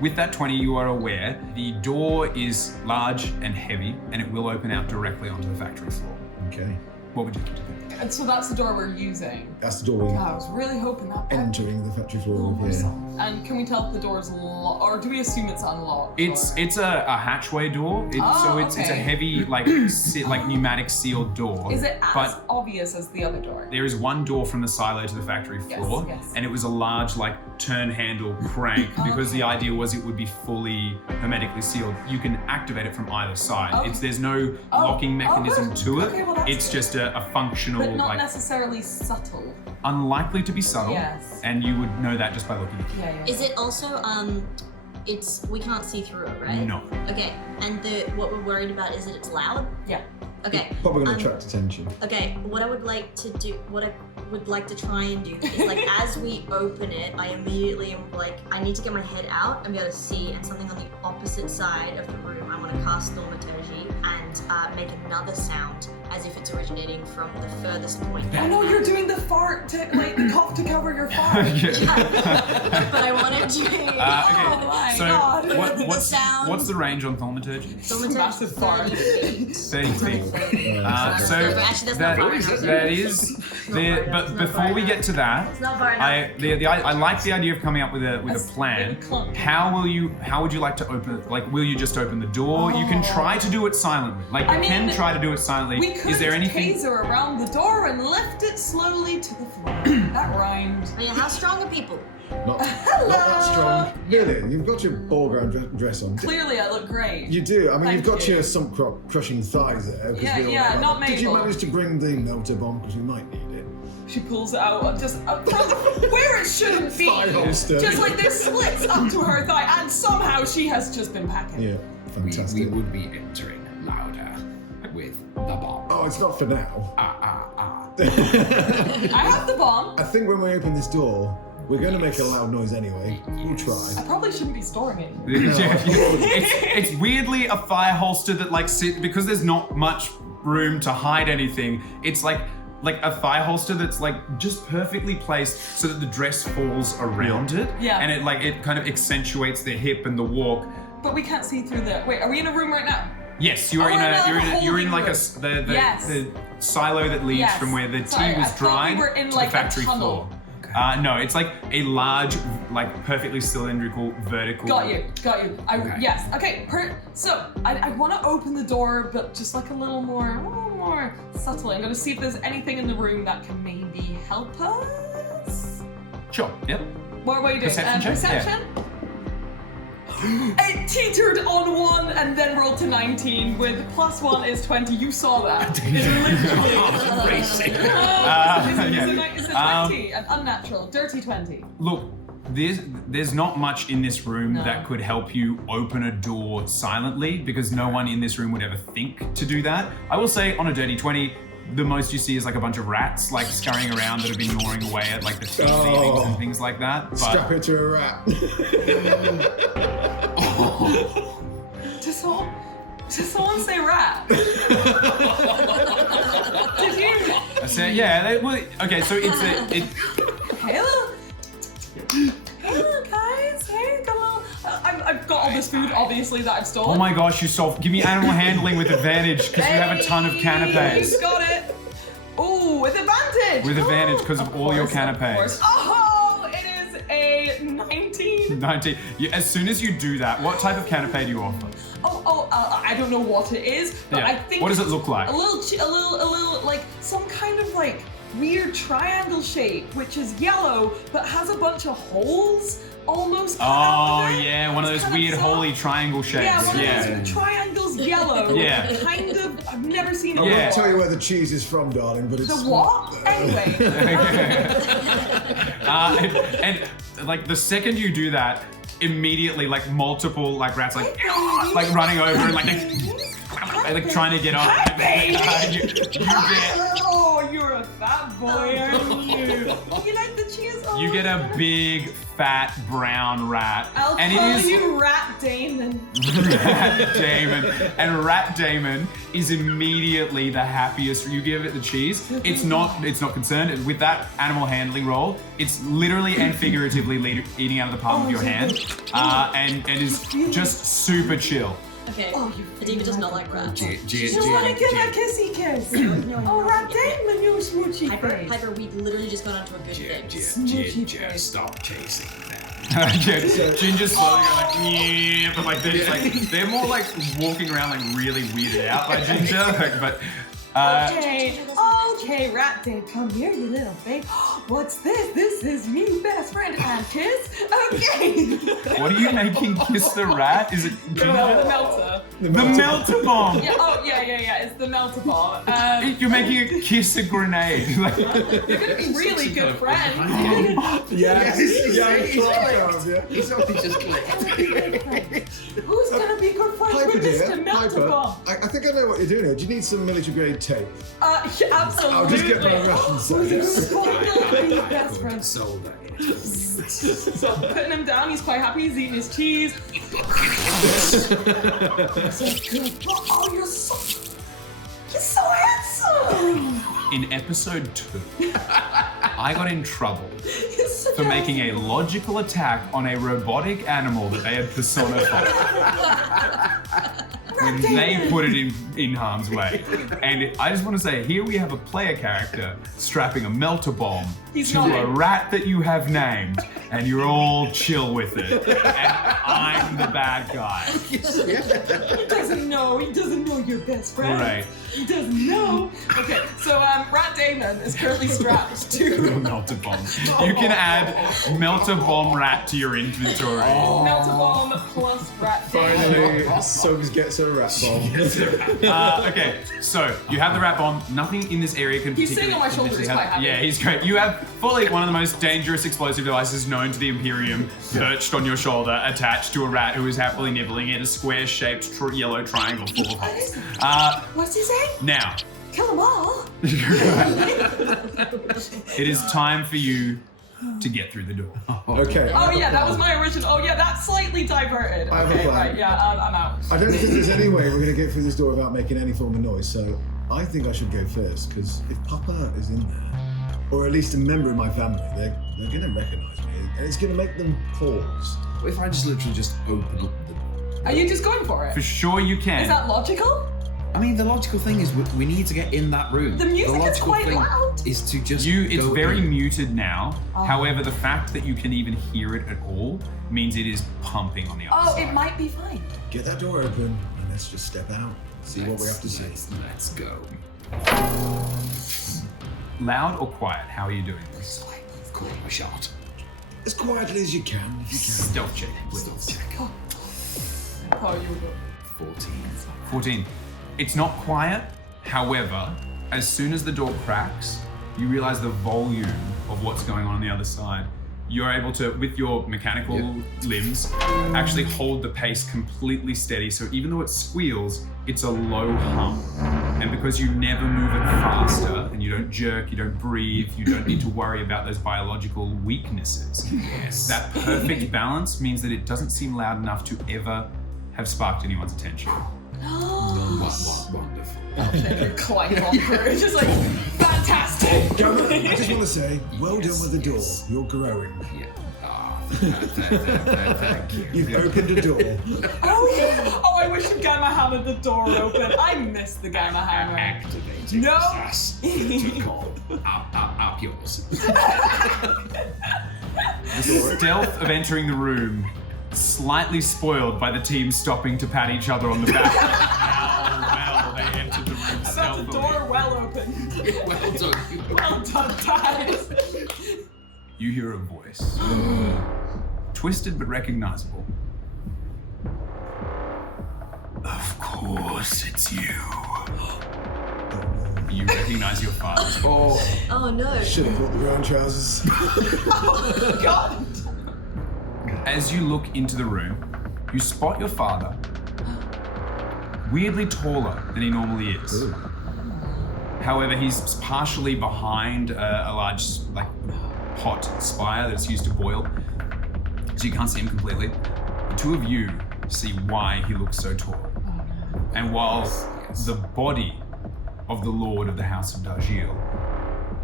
With that 20, you are aware the door is large and heavy, and it will open out directly onto the factory floor. Okay. What would you do? And so that's the door we're using. That's the door we God, I was really hoping that. entering the factory floor. Yeah. And can we tell if the door's locked, or do we assume it's unlocked? It's a hatchway door. It's a okay. heavy like pneumatic sealed door. Is it as But obvious as the other door? there is one door from the silo to the factory floor, yes. and it was a large turn handle crank because the idea was it would be fully hermetically sealed. You can activate it from either side. Okay. There's no locking mechanism good. to it. Okay, well, that's It's good. just a functional But not necessarily subtle. unlikely to be subtle, Yes. and you would know that just by looking at it. Yeah. Is it also it's we can't see through it, right? No. Okay. And what we're worried about is that it's loud? Yeah. Okay. Probably going to attract attention. Okay, what I would like to do, what I would like to try and do is like as we open it, I immediately am like, I need to get my head out and be able to see, and something on the opposite side of the room, I want to cast Thaumaturgy and make another sound as if it's originating from the furthest point. Oh no, you're doing the fart to the cough to cover your fart. But I wanted to. Oh my So God. what's the range on thaumaturgy? Massive fart. 30 feet. So Actually, that's not far enough. that is but before we get to that, It's not far enough. I like the idea of coming up with a plan. Really clunky. How would you like to open, like, will you just open the door? You can try to do it silently. Like, you can try to do it silently. We could Is there anything? taser around the door and lift it slowly to the floor. That rhymed. I mean, how strong are people? Not that strong. Really? You've got your ball gown dress on. Clearly, I look great. You do. I mean, you've got Thank you. your sump crushing thighs there. 'Cause we all Yeah, know not that. Did you Mabel. manage to bring the melter bomb? Because we might need it. She pulls it out just from where it shouldn't be. Thigh holster. Just like there's slits up to her thigh, and somehow she has just been packing. Yeah, We fantastic. would be entering louder with the bomb. Oh, it's not for now. I have the bomb. I think when we open this door, we're going to make a loud noise anyway. We'll I try. probably shouldn't be storing it. it's weirdly a fire holster that like because there's not much room to hide anything. It's like a thigh holster that's like just perfectly placed so that the dress falls around it. Yeah. And it kind of accentuates the hip and the walk. But we can't see through the. Wait, are we in a room right now? Yes, you are Oh, in no, you're in like holding room. the Yes. the silo that leads Yes. from where the Sorry, tea I was thought dried we were in to like the a factory tunnel. floor. No, it's like a large, like perfectly cylindrical, vertical. Got you. Okay. Yes. Okay. So I want to open the door, but just like a little more subtly. I'm going to see if there's anything in the room that can maybe help us. Sure. Yep. What are you doing? Perception check? Perception. It teetered on 1 and then rolled to 19 with +1 is 20. You saw that. It literally. Racing. It's a 20, Yeah. an unnatural, dirty 20. Look, there's not much in this room that could help you open a door silently because no one in this room would ever think to do that. I will say on a dirty 20, the most you see is like a bunch of rats like scurrying around that have been gnawing away at like the ceilings and things like that. But Strap it to a rat. Did someone say rat? Did you? I said, yeah. Okay, so Hello? Hello, guys. Hey, got a little. I've got all this food, obviously, that I've stolen. Oh my gosh, give me animal handling with advantage because you have a ton of canapes. You got it. Ooh, with advantage. With advantage because of all your canapes. Oh, it is a 19. 19. As soon as you do that, what type of canapé do you offer? I don't know what it is, but Yeah. I think. What does it look like? A little, like some kind of like weird triangle shape, which is yellow, but has a bunch of holes almost cut out of it. Yeah, one of It's those kind weird holy triangle shapes. Yeah, one of those triangles yellow. Yeah. Kind of, I've never seen it I Yeah. won't before. tell you where the cheese is from, darling, but it's... The what? Anyway. and like the second you do that, immediately like multiple like rats like running over and like trying to get on. You get Oh, you're a fat boy, aren't you? You like the cheese? Oh, you get a big fat brown rat, I'll and call it is you Rat Damon. Rat Damon, and Rat Damon is immediately the happiest. You give it the cheese. It's not concerned with that animal handling roll. It's literally and figuratively eating out of the palm of your hand, and is just super chill. Okay. Oh, Adina does not like rats. You want to give a kissy kiss? Oh, Rat Damon, you smoochy face. Piper, we've literally just gone on to a good thing. Ginger, stop chasing them. Ginger's slowly going like, yeah, but like they're more like walking around like really weirded out by Ginger, but. Okay, Rat Dave, come here, you little babe. What's this? This is you, best friend, and kiss. Okay. What are you making kiss the rat? Is it The Ginger? melter. The melter bomb. Yeah. It's the melter bomb. You're making a kiss a grenade. You're gonna be really good friends. He's only just clicked. Who's gonna be good friends Piper, with Mr. dear. Melter Piper, bomb? I think I know what you're doing here. Do you need some military grade tape? Yeah, absolutely. I'll just get my Russian size. Best friends. Sold that. So putting him down, he's quite happy. He's eating his cheese. So good. Oh, you're so handsome. In episode 2, I got in trouble You're so for making a logical attack on a robotic animal that they had personified. When they put it in harm's way. And I just want to say, here we have a player character strapping a melter bomb to a rat that you have named, and you're all chill with it. And I'm the bad guy. He doesn't know you're best friend. Right. He doesn't know. Okay, so Rat Damon is currently strapped to Melter bomb. You can add melter bomb rat to your inventory. Melter bomb plus Rat Damon. Finally, Suggs gets a rat bomb. Okay, so you have the rat bomb. Nothing in this area can He's particularly... sitting on my shoulder, he's quite happy. Yeah, he's great. You have fully one of the most dangerous explosive devices known to the Imperium perched on your shoulder, attached to a rat who is happily nibbling in a square-shaped yellow triangle full of holes. What's he saying? Now, Kill them all. it is time for you to get through the door. Okay. Oh yeah, that was my original. Oh yeah, that's slightly diverted. I have a Okay, plan. right, yeah, I'm out. I don't think there's any way we're going to get through this door without making any form of noise, so I think I should go first, because if Papa is in there, or at least a member of my family, they're going to recognize me, and it's going to make them pause. What if I just literally just open up the door? Are you just going for it? For sure you can. Is that logical? I mean, the logical thing is we need to get in that room. The music is logical quite thing loud. is to just It's go very in. muted now. Oh. However, the fact that you can even hear it at all means it is pumping on the other Oh, side. it might be fine. Get that door open, and let's just step out, see what we have to see. Let's go. Loud or quiet? How are you doing this? Call my shot. As quietly as you can, if you can. Stealth check, please. Stealth check. Oh, you would go. 14. 14. It's not quiet. However, as soon as the door cracks, you realize the volume of what's going on the other side. You're able to, with your mechanical limbs, actually hold the pace completely steady. So even though it squeals, it's a low hum. And because you never move it faster, and you don't jerk, you don't breathe, you don't need to worry about those biological weaknesses. Yes. That perfect balance means that it doesn't seem loud enough to ever have sparked anyone's attention. Wonderful. Quite on through. Just like, fantastic. Gamma, I just want to say, well done with the door. You're growing. Yeah. Thank you. You've opened a door. Oh yeah. Oh, I wish you Gamma hammered the door open. I miss the Gamma hammer. Activating No. SAS to call up yours. The stealth of entering the room, slightly spoiled by the team stopping to pat each other on the back. How well they entered the room I felt the stealthily. door well open. Well done. Well done, guys. You hear a voice, twisted but recognizable. Of course, it's you. You recognize your father's voice. Oh no. Should have brought the brown trousers. Oh God. As you look into the room, you spot your father, weirdly taller than he normally is. Ooh. However, he's partially behind a large, hot spire that's used to boil, so you can't see him completely. The two of you see why he looks so tall. And while the body of the Lord of the House of Darjeel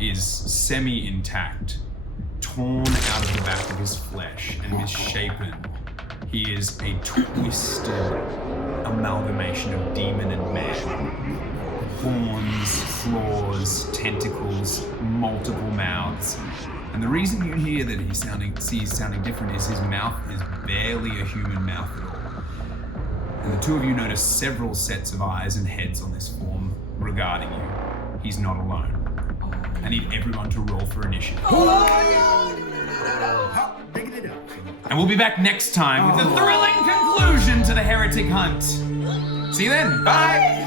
is semi-intact, torn out of the back of his flesh and misshapen, he is a twisted amalgamation of demon and man. Horns, claws, tentacles, multiple mouths. And the reason you hear that he's sounding different is his mouth is barely a human mouth at all. And the two of you notice several sets of eyes and heads on this form regarding you. He's not alone. I need everyone to roll for initiative. And we'll be back next time with the thrilling conclusion to the Heretic hunt. See you then. Bye!